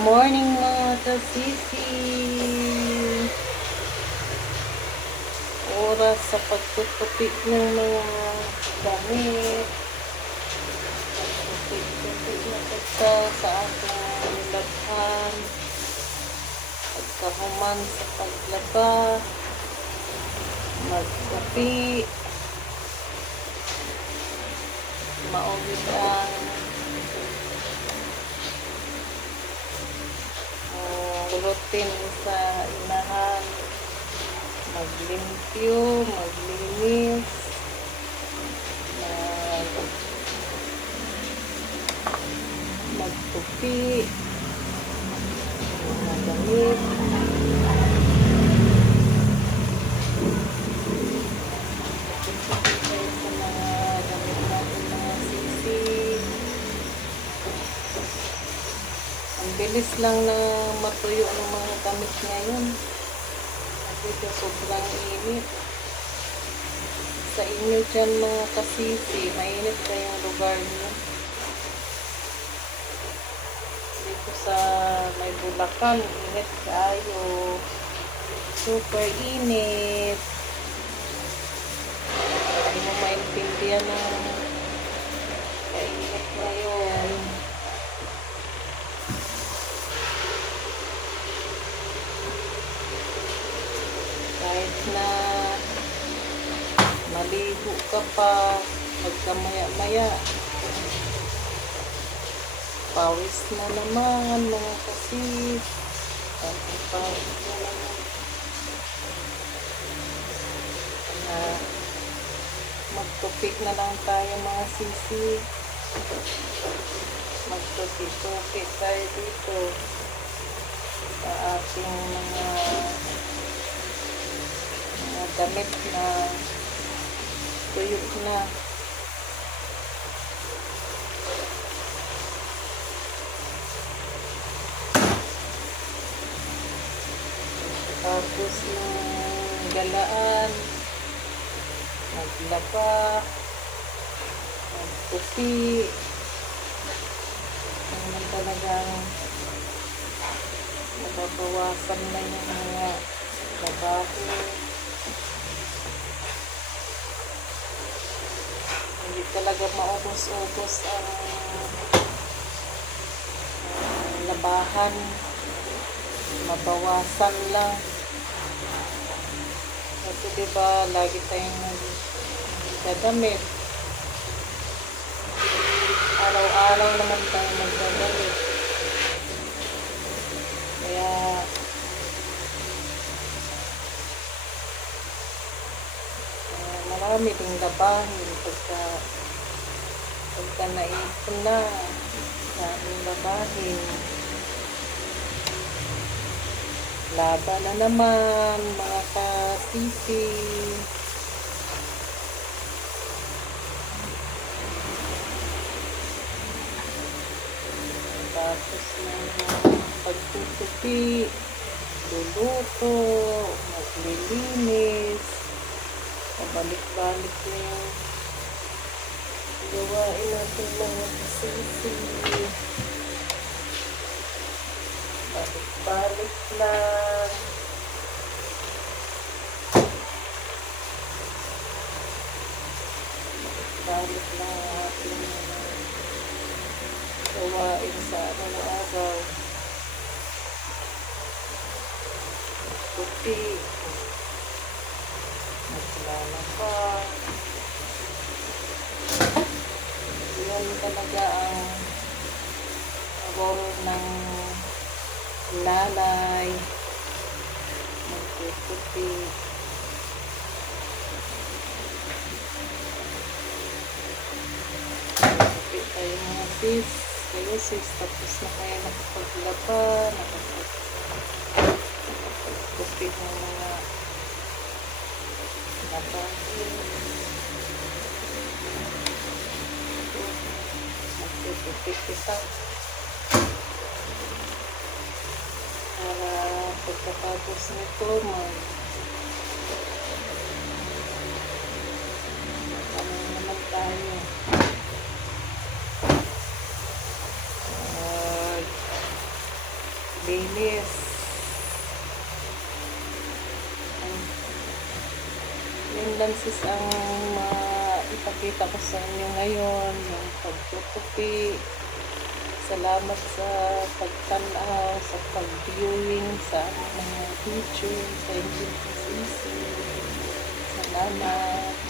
morning mga kasisi. Oras sa pagtutupi ng mga damit. Pagtutupi na kita sa ating labhan. Pagkahuman sa paglaba. Magtupi. Maugit ang routine sa inahan. Maglimpyo, maglinis, magtupi, magamit. Magtupi tayo sa mga gamit natin, mga sisi. Ang bilis lang na matuyo ng mga gamit ngayon. Kasi sobrang init. Sa inyo dyan mga kasisi, mainit ba yung lugar niyo? Dito sa may Bulacan, init kayo. Super init. Hindi mo maintindihan ng kainit ngayon. Kahit na maligo ka pa, pagkamaya-maya, pawis na naman mga kasis. Pawis na naman. Magtupik na lang tayo mga sisi. Magtupik-tupik tayo dito sa ating mga damit na tuyo na. Tapos ng galaan, maglaba, magtupi. Ano talagang nababawasan na yung mga trabaho. Hindi talaga maubos-ubos ang labahan. Mabawasan lang. Kasi diba, lagi tayong nagdadamit. Araw-araw naman tayo nagdadamit. Kaya marami ding labahin pagka naipon na sa ating labahin. Laba na naman mga kasisi. Tapos ng pagtutupi, luluto, maglilinis, pabalik-balik na yung gawain natin mga kasisi. Balik-balik lang. Balik lang ang ating gawain sa araw-araw. Tupi. Maglalaba. Yan talaga ang role ng nanay. Magtutupi. Tupi tayo mga sis. Kayo sis, tapos na kayo nakapaglaba, nakapagtupi ng mga labahin. Magtutupi kita. Para pagkatapos nito, ano naman tayo. Linis. Yun lang sis ang ipakita ko sa inyo ngayon, yung pagtutupi. Salamat sa pagtanaw, sa pag-viewing sa mga video, sa inyo. Salamat.